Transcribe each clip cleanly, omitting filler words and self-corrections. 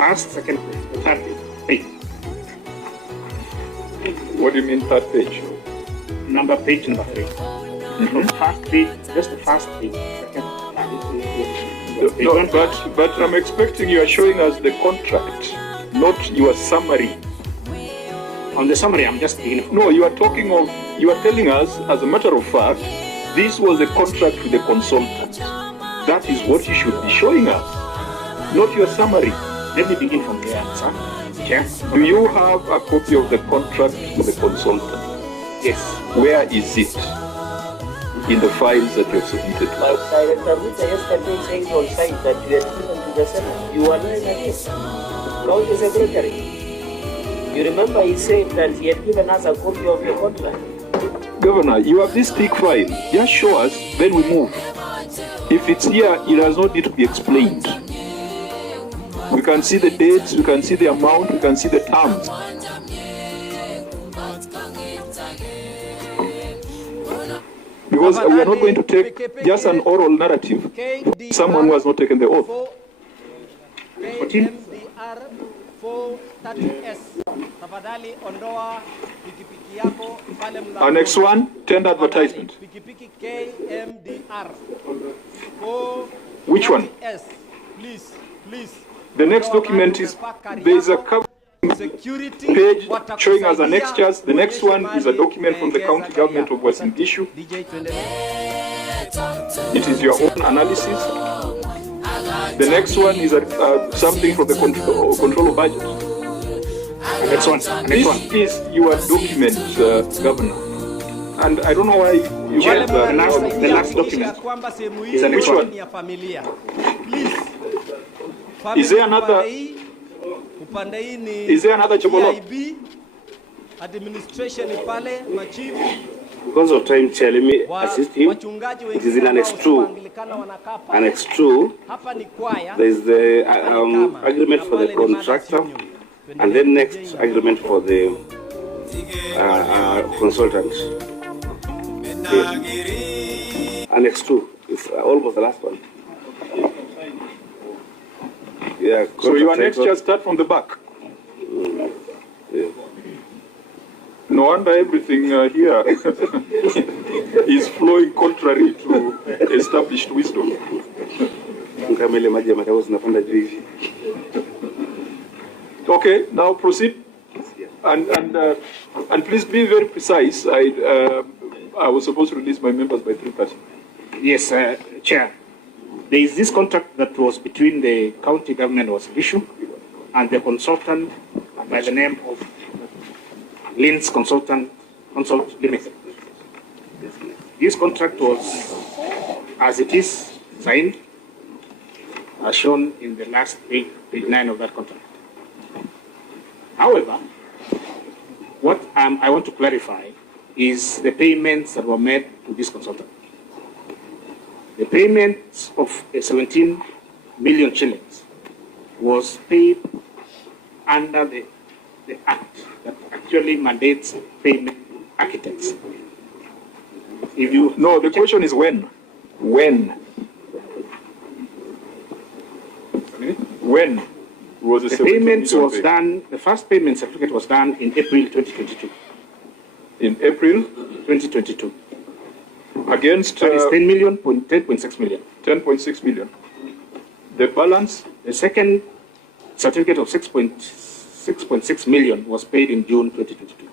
first, second, the third page. What do you mean third page? Page number 3. From first page, just the first page, second. No, but I'm expecting you are showing us the contract, not your summary. On the summary, I'm just beginning. No, you are telling us, as a matter of fact, this was a contract with the consultant. That is what you should be showing us, not your summary. Let me begin from there, sir. Chair. Do you have a copy of the contract with the consultant? Yes. Where is it in the files that you have submitted? My director yesterday said on site that you had given to the Senate. You are not in this. County Secretary. You remember he said that he had given us a copy of your contract. Governor, you have this thick file. Just show us, then we move. If it's here, it does not need to be explained. We can see the dates, we can see the amount, we can see the terms. Because we are not going to take just an oral narrative from someone who has not taken the oath. 14. Annex 1, tender advertisement. Which one? Please. The next document is, there is a cover page showing us annexures. The next one is a document from the county government of Uasin Gishu. It is your own analysis. The next one is something from the control of budget. Next one. This is your document, Governor. And I don't know why you get the last document. Is the next one. Is there another? Is there another Chobolot? Administration pale machifu. Because of time, Chair, let me assist him. It is in Annex 2. Annex 2, there is the agreement for the contractor, and then next agreement for the consultant. Yes. Annex 2 is almost the last one. Yeah, so your annexures start from the back. Yeah. No wonder everything here is flowing contrary to established wisdom. Okay, now proceed. And please be very precise. I was supposed to release my members by 3:30. Yes, Chair. There is this contract that was between the county government of Uasin Gishu and the consultant by the name of Linz Consult Limited. This contract was, as it is, signed, as shown in the last page 9 of that contract. However, what I want to clarify is the payments that were made to this consultant. The payment of 17 million shillings was paid under the act that actually mandates payment architects. If you no, the question is when. When was the payment was done? The first payment certificate was done in April 2022. In April 2022. Against that is 10.6 million. 10.6 million. The balance? The second certificate of 6.6 million was paid in June 2022.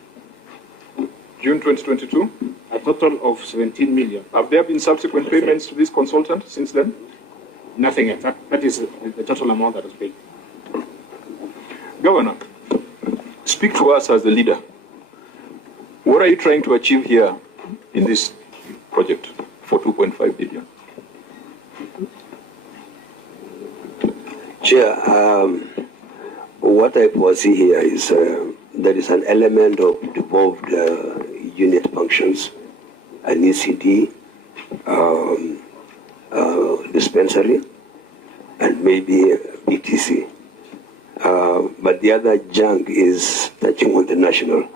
June 2022? A total of 17 million. Have there been subsequent payments to this consultant since then? Nothing yet. That is the total amount that was paid. Governor, speak to us as the leader. What are you trying to achieve here in this project for 2.5 billion? Chair, what I foresee here is there is an element of devolved unit functions, an ECD, dispensary, and maybe BTC. But the other junk is touching on the national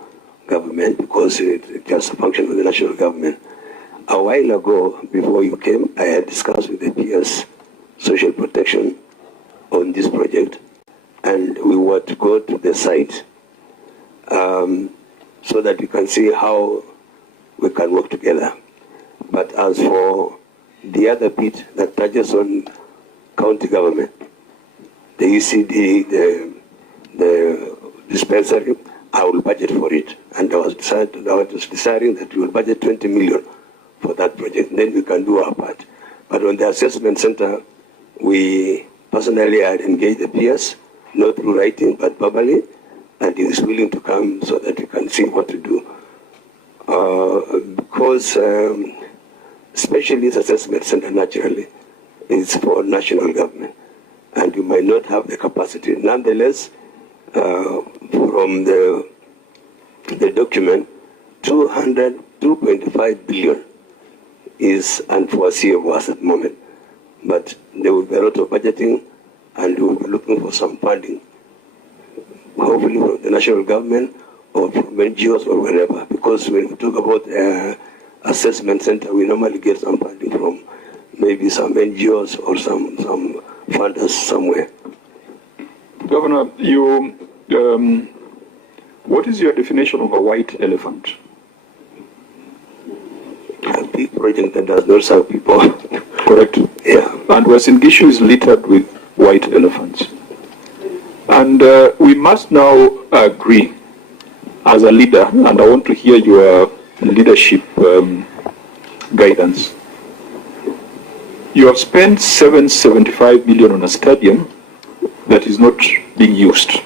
government because it has a function of the national government. A while ago, before you came, I had discussed with the PS Social Protection on this project, and we were to go to the site so that we can see how we can work together. But as for the other bit that touches on county government, the ECD, the dispensary, I will budget for it. And I was deciding that we will budget 20 million for that project. Then we can do our part. But on the assessment center, we personally had engaged the PS, not through writing, but verbally, and he is willing to come so that we can see what to do. Because especially this assessment center naturally is for national government, and you might not have the capacity. Nonetheless, from the document, 2.5 billion is unforeseeable at the moment. But there will be a lot of budgeting, and we will be looking for some funding, hopefully from the national government or from NGOs or wherever. Because when we talk about assessment center, we normally get some funding from maybe some NGOs or some funders somewhere. Governor, what is your definition of a white elephant? A big project that does not serve people. Correct. Yeah. And Uasin Gishu is littered with white elephants. And we must now agree as a leader, and I want to hear your leadership guidance. You have spent 775 million on a stadium that is not being used,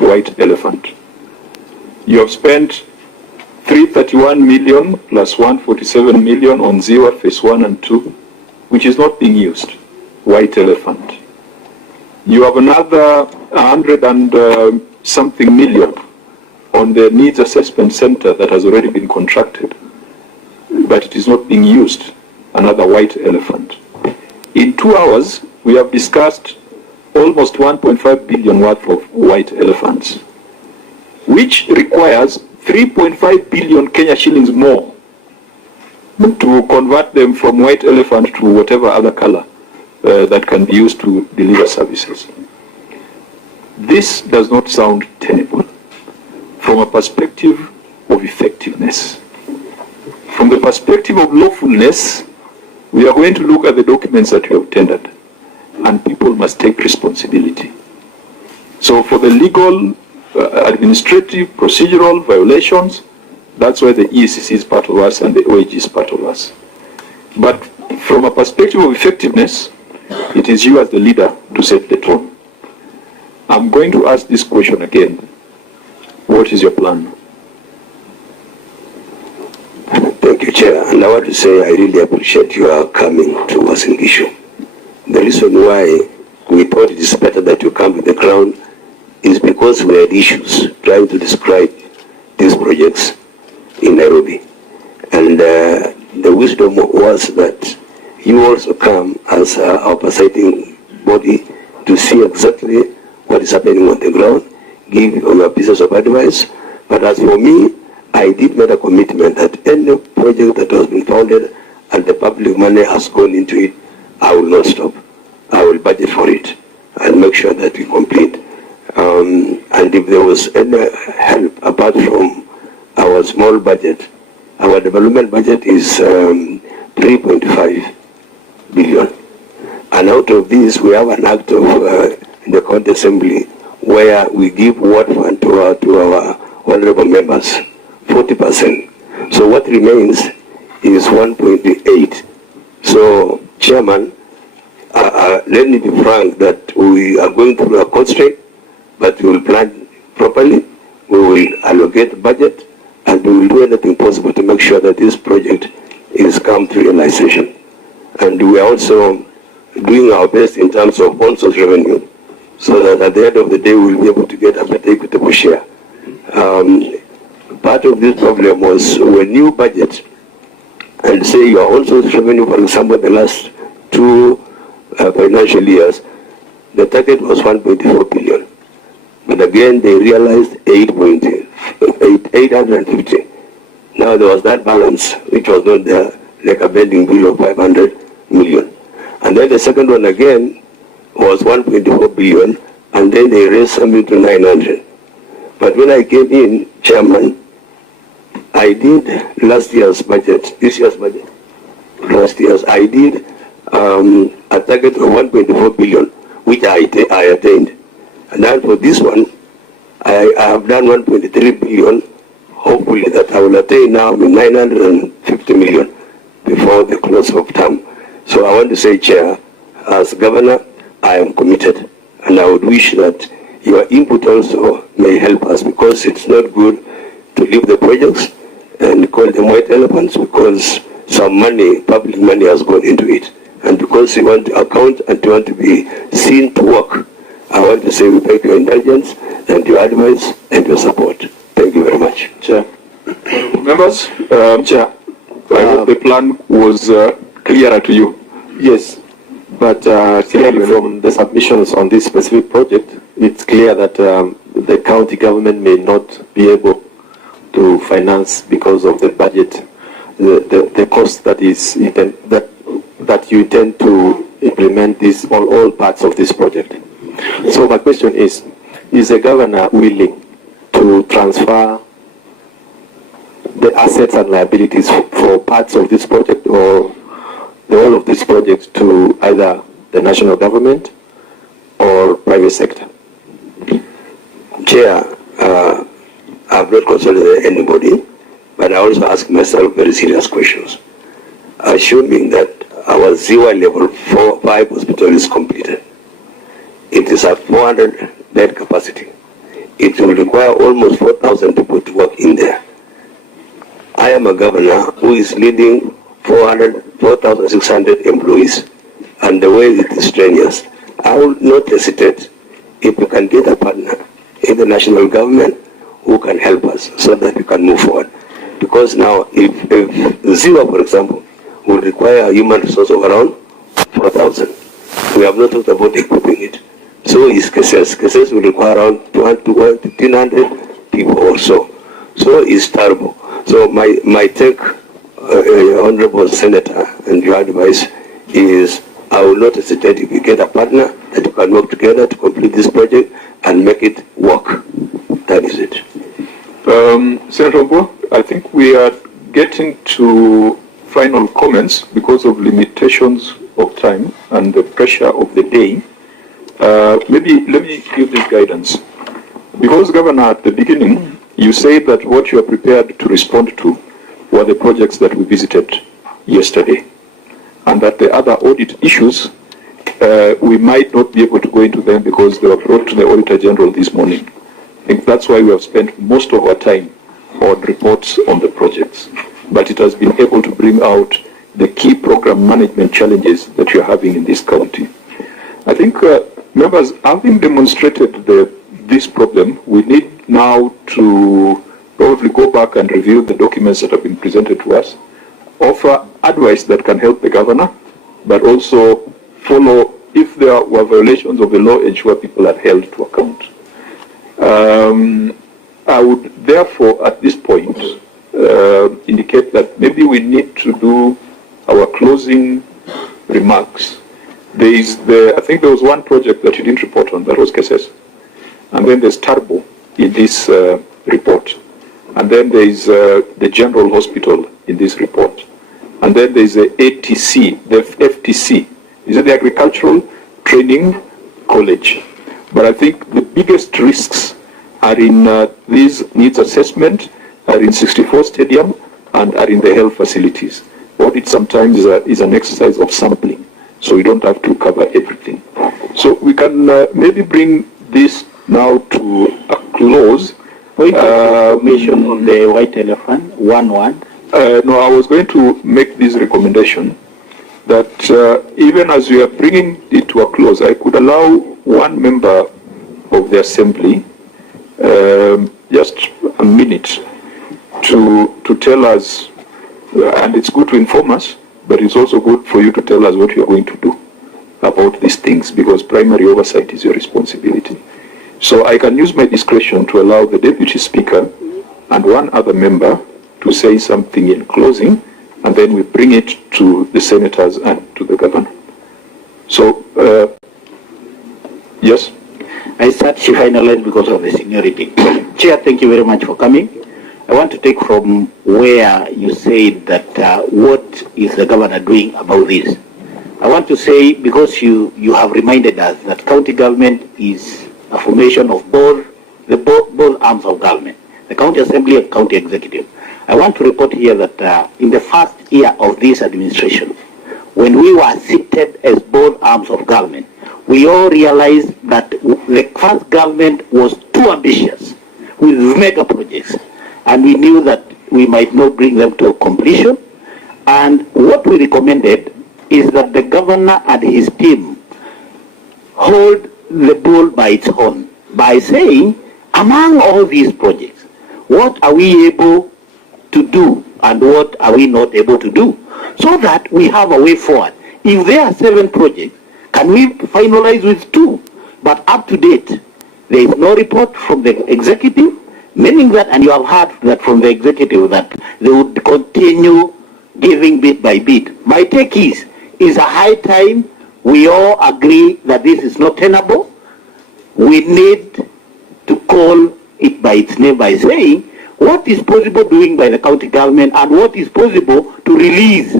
white elephant. You have spent 331 million plus 147 million on Ziwa phase 1 and 2, which is not being used, white elephant. You have another 100 and something million on the needs assessment center that has already been contracted, but it is not being used, another white elephant. In 2 hours, we have discussed almost 1.5 billion worth of white elephants, which requires 3.5 billion Kenya shillings more to convert them from white elephant to whatever other color that can be used to deliver services. This does not sound tenable from a perspective of effectiveness. From the perspective of lawfulness, we are going to look at the documents that you have tendered, and people must take responsibility. So for the legal, administrative, procedural violations, that's why the EACC is part of us and the OAG is part of us. But from a perspective of effectiveness, it is you as the leader to set the tone. I'm going to ask this question again. What is your plan? Thank you, Chair. And I want to say I really appreciate your coming to Uasin Gishu. The reason why we thought it is better that you come to the ground is because we had issues trying to describe these projects in Nairobi. And the wisdom was that you also come as our presiding body to see exactly what is happening on the ground, give your pieces of advice. But as for me, I did make a commitment that any project that has been founded and the public money has gone into it, I will not stop. I will budget for it and make sure that we complete. And if there was any help apart from our small budget, our development budget is 3.5 billion. And out of this, we have an act of the county assembly where we give ward fund to our honorable members, 40%. So what remains is 1.8. So, Chairman, let me be frank that we are going through a constraint, but we will plan properly, we will allocate the budget, and we will do anything possible to make sure that this project is come to realization. And we are also doing our best in terms of bond source revenue, so that at the end of the day we will be able to get a better equitable share. Part of this problem was when you budget and say your own source revenue, for example, the last 2 financial years, the target was 1.4 billion. But again, they realized 850. Now there was that balance, which was not there, like a pending bill of 500 million. And then the second one again was 1.4 billion, and then they raised something to 900. But when I came in, Chairman, I did last year's budget, this year's budget. Last year's, I did a target of 1.4 billion, which I attained. And then for this one, I have done 1.3 billion. Hopefully that I will attain now 950 million before the close of term. So I want to say, Chair, as Governor, I am committed, and I would wish that your input also may help us, because it's not good to leave the projects and call them white elephants, because some money, public money, has gone into it. And because we want to account and we want to be seen to work, I want to say we beg your indulgence and your advice and your support. Thank you very much. Chair. Members, Chair, I hope the plan was clearer to you. Yes, but clearly from the submissions on this specific project, it's clear that the county government may not be able to finance, because of the budget, the cost that is that you intend to implement this on all parts of this project. So my question is the governor willing to transfer the assets and liabilities for parts of this project, or the whole of this project, to either the national government or private sector? Chair, I've not consulted anybody, but I also ask myself very serious questions. Assuming that our Ziwa level 4-5 hospital is completed, it is at 400 bed capacity. It will require almost 4,000 people to work in there. I am a governor who is leading 4,600 employees, and the way it is strenuous. I will not hesitate if we can get a partner in the national government who can help us so that we can move forward. Because now, if Ziwa, for example, will require a human resource of around 4,000, we have not talked about equipping it. So is cases. Cases will require around 1,500 people or so. So it's terrible. So my take, Honorable Senator, and your advice is, I will not hesitate if we get a partner that you can work together to complete this project and make it work. That is it. Senator Mbo, I think we are getting to final comments because of limitations of time and the pressure of the day. Maybe let me give this guidance. Because, Governor, at the beginning, you said that what you are prepared to respond to were the projects that we visited yesterday, and that the other audit issues, we might not be able to go into them because they were brought to the Auditor-General this morning. I think that's why we have spent most of our time on reports on the projects. But it has been able to bring out the key program management challenges that you're having in this county. I think, members, having demonstrated this problem, we need now to probably go back and review the documents that have been presented to us, offer advice that can help the governor, but also follow, if there were violations of the law, ensure people are held to account. I would therefore, at this point, indicate that maybe we need to do our closing remarks. I think there was one project that you didn't report on, that was Cases. And then there's Turbo in this report. And then there is the General Hospital in this report. And then there is the ATC, the FTC. Is it the Agricultural Training College? But I think the biggest risks are in these needs assessment, are in 64 Stadium, and are in the health facilities. Audit sometimes is an exercise of sampling, so we don't have to cover everything. So we can maybe bring this now to a close. Information on the white elephant, 1-1. No, I was going to make this recommendation that even as we are bringing it to a close, I could allow one member of the assembly just a minute to tell us, and it's good to inform us, but it's also good for you to tell us what you are going to do about these things, because primary oversight is your responsibility. So I can use my discretion to allow the Deputy Speaker and one other member to say something in closing, and then we bring it to the senators and to the governor. So, yes? I she finalized because of the seniority. Chair, thank you very much for coming. I want to take from where you said that what is the governor doing about this. I want to say, because you have reminded us that county government is a formation of both arms of government, the county assembly and county executive. I want to report here that in the first year of this administration, when we were seated as both arms of government, we all realized that the first government was too ambitious with mega projects, and we knew that we might not bring them to completion. And what we recommended is that the governor and his team hold the bull by its horn by saying, among all these projects, what are we able to do and what are we not able to do, so that we have a way forward. If there are 7 projects, can we finalize with 2? But up to date, there is no report from the executive, meaning that, and you have heard that from the executive, that they would continue giving bit by bit. My take is a high time we all agree that this is not tenable. We need to call it by its name by saying what is possible doing by the county government and what is possible to release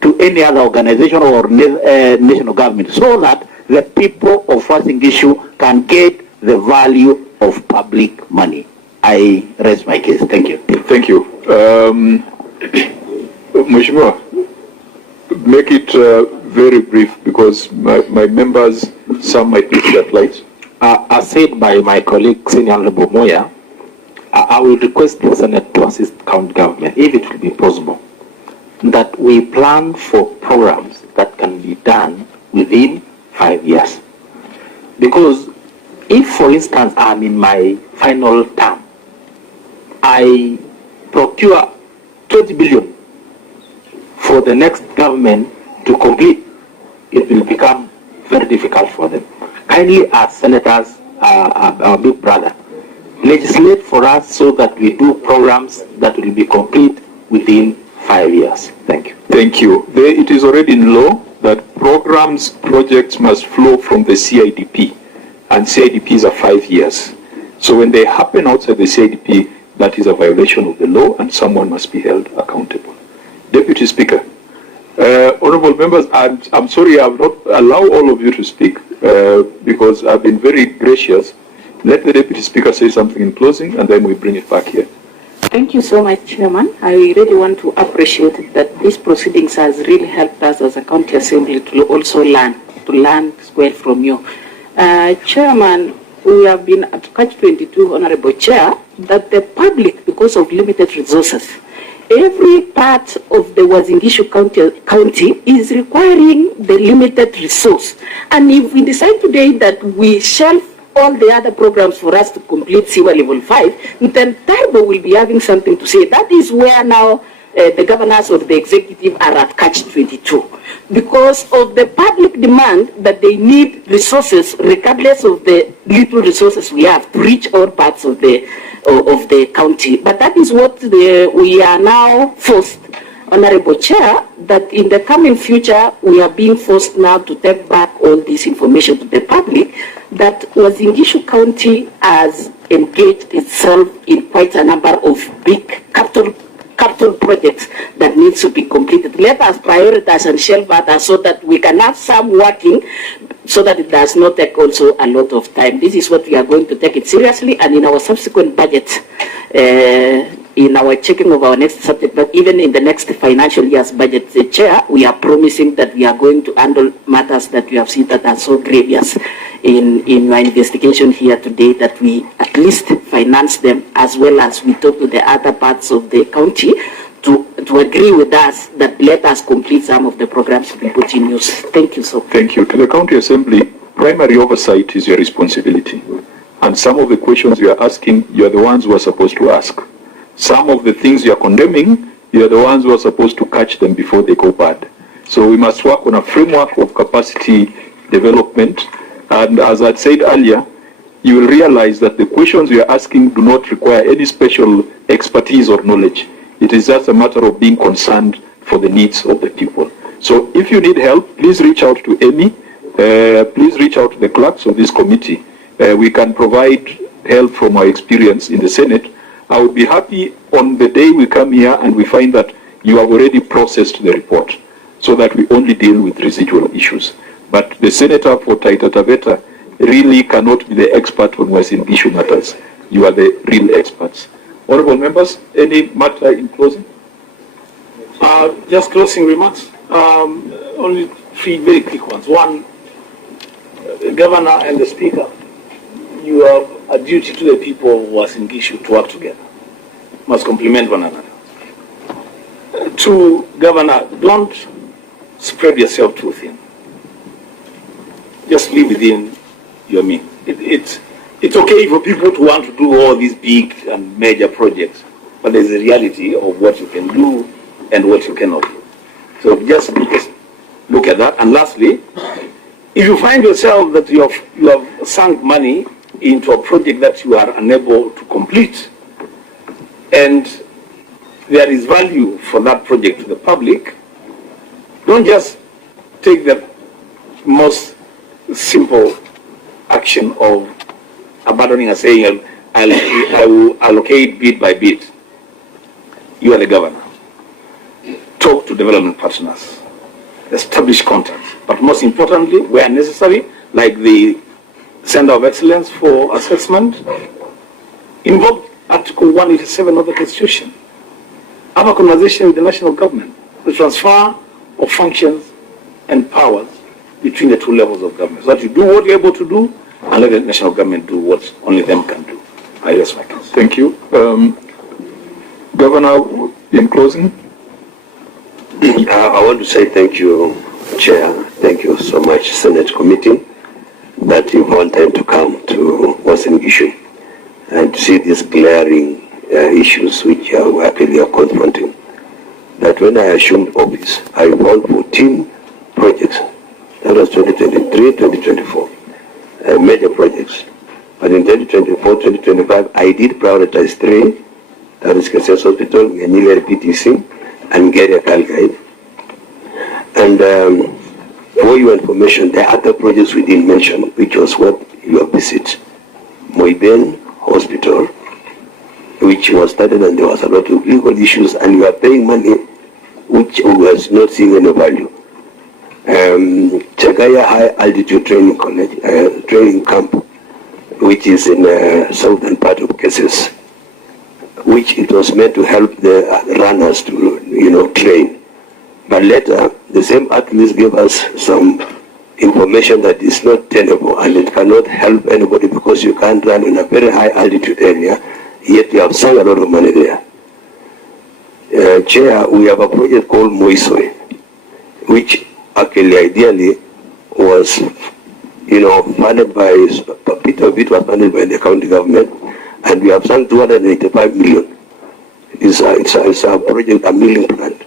to any other organization or national government, so that the people of Uasin Gishu can get the value of public money. I rest my case. Thank you. Thank you. Mheshimiwa, make it very brief, because my members, some might be at light. As said by my colleague, Senior Honorable Moya, I will request the Senate to assist county government, if it will be possible, that we plan for programs that can be done within 5 years. Because if, for instance, I'm in my final term, I procure 20 billion for the next government to complete, it will become very difficult for them. Kindly, as senators, our big brother, legislate for us so that we do programs that will be complete within 5 years. Thank you. Thank you. It is already in law that projects must flow from the CIDP, and CIDPs are 5 years. So when they happen outside the CIDP, that is a violation of the law, and someone must be held accountable. Deputy Speaker, honorable members, I'm sorry I have not allowed all of you to speak because I've been very gracious. Let the Deputy Speaker say something in closing, and then we bring it back here. Thank you so much, Chairman. I really want to appreciate that these proceedings has really helped us as a county assembly to also learn well from you. Chairman, we have been at Catch-22, Honorable Chair, that the public, because of limited resources, every part of the Uasin Gishu County is requiring the limited resource. And if we decide today that we shelf all the other programs for us to complete CIWA level 5, then Turbo will be having something to say. That is where now the governors of the executive are at Catch-22. Because of the public demand that they need resources, regardless of the little resources we have to reach all parts of the county. But that is what we are now forced, Honorable Chair, that in the coming future, we are being forced now to take back all this information to the public, that Uasin Gishu County has engaged itself in quite a number of big capital projects that needs to be completed. Let us prioritize and shelve others so that we can have some working, so that it does not take also a lot of time. This is what we are going to take it seriously, and in our subsequent budget, in our checking of our next subject, but even in the next financial year's budget, the Chair, we are promising that we are going to handle matters that we have seen that are so grievous in my investigation here today, that we at least finance them, as well as we talk to the other parts of the county to agree with us that let us complete some of the programs to be put in use. Thank you so much. Thank you. To the County Assembly, primary oversight is your responsibility. And some of the questions you are asking, you are the ones who are supposed to ask. Some of the things you are condemning, you are the ones who are supposed to catch them before they go bad. So we must work on a framework of capacity development. And as I said earlier, you will realize that the questions you are asking do not require any special expertise or knowledge. It is just a matter of being concerned for the needs of the people. So if you need help, please reach out to Amy. Please reach out to the clerks of this committee. we can provide help from our experience in the Senate. I would be happy on the day we come here and we find that you have already processed the report, so that we only deal with residual issues. But the Senator for Taita Taveta really cannot be the expert on Uasin Gishu matters. You are the real experts. Honorable members, any matter in closing? Just closing remarks. Only three very quick ones. One, the Governor and the Speaker, you have a duty to the people of Uasin Gishu to work together. Must complement one another. Two, Governor, don't spread yourself too thin. Just live within your means. It's okay for people to want to do all these big and major projects, but there's a reality of what you can do and what you cannot do. So just look at that. And lastly, if you find yourself that you have sunk money into a project that you are unable to complete, and there is value for that project to the public, don't just take the most simple action of abandoning and saying, I will allocate bit by bit. You are the governor. Talk to development partners. Establish contacts. But most importantly, where necessary, like the Center of Excellence for Assessment, invoke Article 187 of the Constitution. Have a conversation with the national government. The transfer of functions and powers between the two levels of government. So that you do what you're able to do, and let the national government do what only them can do. I rest my case. Thank you. Governor, in closing? I want to say thank you, Chair. Thank you so much, Senate Committee, that you found time to come to Uasin Gishu and to see these glaring issues which we actually are confronting. That when I assumed office, I found 14 projects. That was 2023, 2024, major projects. But in 2024, 2025, I did prioritize 3. That is Kesses Hospital, Ganile PTC, and Geria Calgary. And for your information, there are other projects we didn't mention, which was what you have visited. Moiben Hospital, which was started, and there was a lot of legal issues, and you are paying money which was not seeing any value. Chagaya High Altitude Training College, training camp, which is in the southern part of Kesses, which it was meant to help the runners to, train. But later, the same athletes gave us some information that is not tenable, and it cannot help anybody because you can't run in a very high altitude area, yet you have sunk a lot of money there. Chair, we have a project called Moisoi, which actually ideally was, funded by, Peter Bit was funded by the county government, and we have sunk 285 million. It's a project, a milling plant.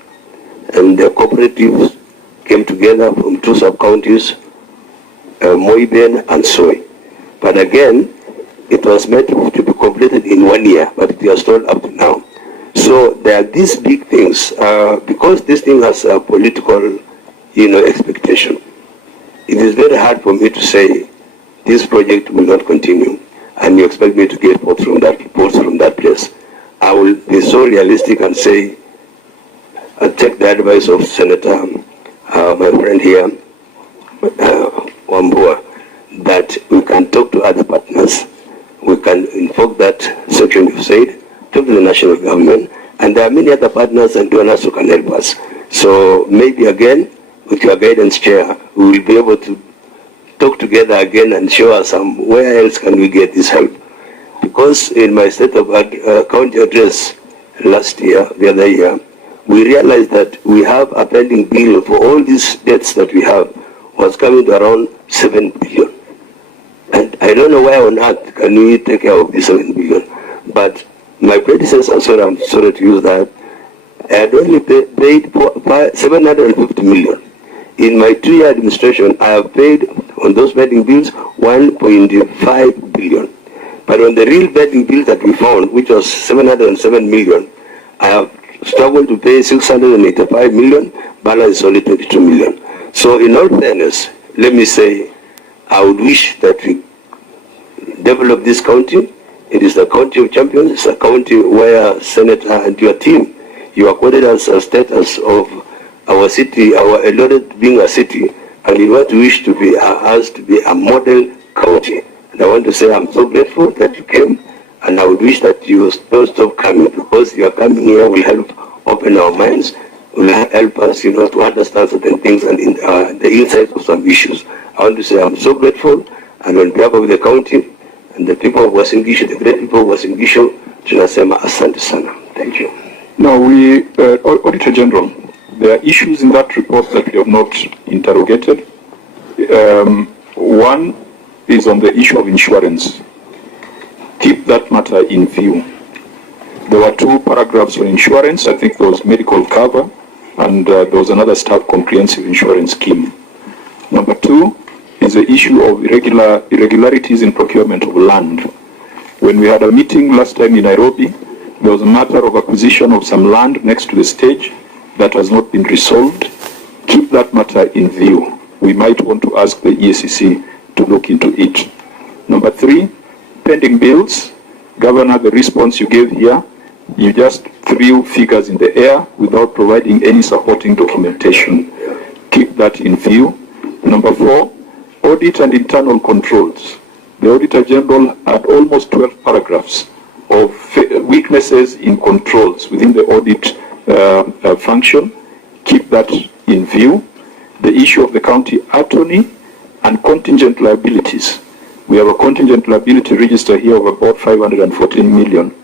And the cooperatives came together from 2 sub-counties, Moiben and Soy. But again, it was meant to be completed in 1 year, but it was stalled up to now. So there are these big things, because this thing has a political, expectation. It is very hard for me to say this project will not continue, and you expect me to get reports from that place. I will be so realistic and say, I'll take the advice of Senator, my friend here, Wambua, that we can talk to other partners. We can invoke that section you said, talk to the national government, and there are many other partners and donors who can help us. So maybe again, with your guidance, Chair, we will be able to talk together again and show us where else can we get this help. Because in my state of county address last year, the other year, we realized that we have a pending bill for all these debts that we have was coming to around 7 billion. And I don't know why on earth can we take care of this 7 billion. But my predecessor, I'm sorry to use that, I had only paid 750 million. In my 2-year administration, I have paid on those pending bills 1.5 billion. But on the real pending bill that we found, which was 707 million, I have struggled to pay 685 million, balance is only 22 million. So in all fairness, let me say, I would wish that we develop this county. It is the county of champions. It's a county where Senator and your team, you accorded us a status of our city, our Eldoret being a city, and you want to wish to be us to be a model county. And I want to say I'm so grateful that you came, and I would wish that you don't stop coming, because your coming here will help open our minds, will help us, to understand certain things and the insight of some issues. I want to say I'm so grateful, and on behalf of the county and the people of Uasin Gishu, the great people of Uasin Gishu, tunasema asante sana. Thank you. Now, Auditor-General, there are issues in that report that we have not interrogated. One is on the issue of insurance. Keep that matter in view. There were 2 paragraphs on insurance. I think there was medical cover, and there was another staff comprehensive insurance scheme. Number 2 is the issue of irregularities in procurement of land. When we had a meeting last time in Nairobi, there was a matter of acquisition of some land next to the stage that has not been resolved. Keep that matter in view. We might want to ask the EACC to look into it. Number 3, pending bills. Governor, the response you gave here, you just threw figures in the air without providing any supporting documentation. Keep that in view. Number 4, audit and internal controls. The Auditor-General had almost 12 paragraphs of weaknesses in controls within the audit function. Keep that in view. The issue of the county attorney and contingent liabilities. We have a contingent liability register here of about 514 million.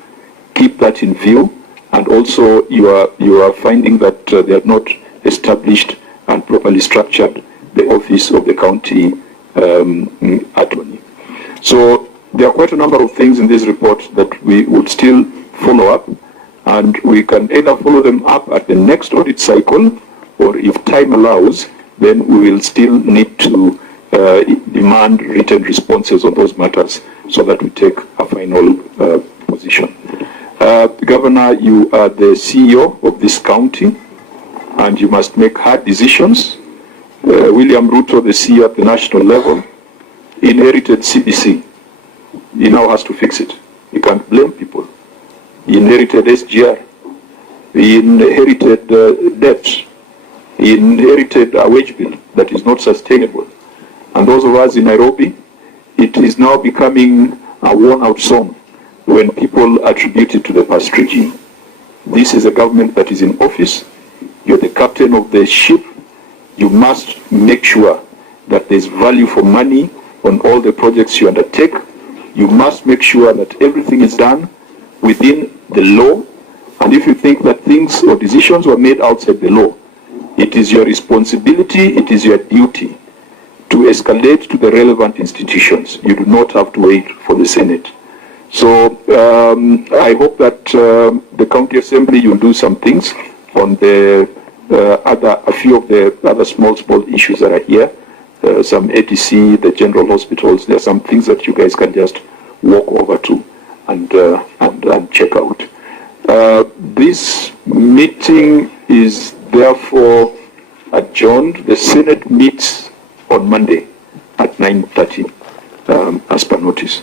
Keep that in view. And also you are finding that they have not established and properly structured the office of the county attorney. So there are quite a number of things in this report that we would still follow up, and we can either follow them up at the next audit cycle, or if time allows, then we will still need to demand written responses on those matters so that we take a final position. Governor, you are the CEO of this county, and you must make hard decisions. William Ruto, the CEO at the national level, inherited CBC. He now has to fix it. You can't blame people. He inherited SGR. He inherited debt. He inherited a wage bill that is not sustainable. And those of us in Nairobi, it is now becoming a worn-out song when people attribute it to the past regime. This is a government that is in office. You're the captain of the ship. You must make sure that there's value for money on all the projects you undertake. You must make sure that everything is done within the law. And if you think that things or decisions were made outside the law, it is your responsibility, it is your duty to escalate to the relevant institutions. You do not have to wait for the Senate. So I hope that the County Assembly will do some things on the a few of the other small issues that are here. Some ATC, the general hospitals. There are some things that you guys can just walk over to and check out. This meeting is therefore adjourned. The Senate meets on Monday at 9:30 as per notice.